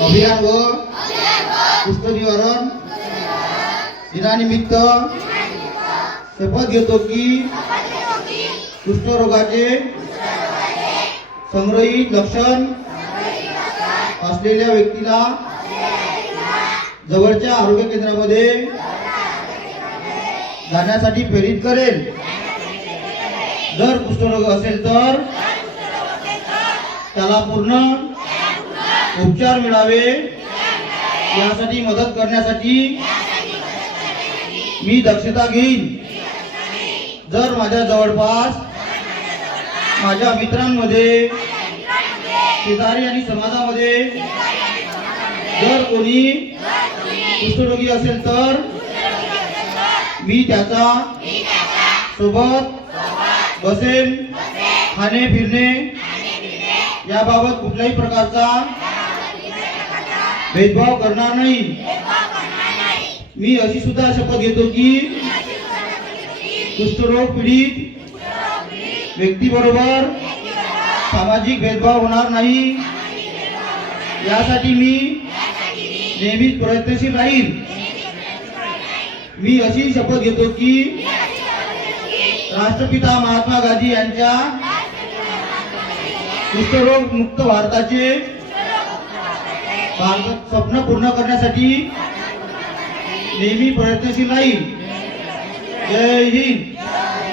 अभियान व कुष्ठ निवारण दिनानिमित्त शपथ घेतो की कुष्ठरोगाचे संग्रहित लक्षण असलेल्या व्यक्तीला जवळच्या आरोग्य केंद्रामध्ये जाण्यासाठी प्रेरित करेल। जर कुष्ठरोग असेल तर त्याला पूर्ण उपचार मिळावे यासाठी मदत करण्यासाठी मी दक्षता घेईन। जर माझ्या जवळपास माझ्या मित्रांमध्ये शेजारी आणि समाजामध्ये जर कोणी कुष्ठरोगी असेल तर मी त्याचा सोबत बसेन। खाणे फिरणे याबाबत कुठल्याही प्रकारचा भेदभाव करणार नाही। मी अशी सुद्धा शपथ घेतो की कुष्ठरोग पीडित व्यक्तीबरोबर सामाजिक भेदभाव होणार नाही यासाठी मी नेहमीच प्रयत्नशील राहील। मी अशी शपथ घेतो की राष्ट्रपिता महात्मा गांधी यांच्या कुष्ठरोग मुक्त भारताचे स्वप्न पूर्ण करण्यासाठी नेहमी प्रयत्नशील राहील। जय हिंद।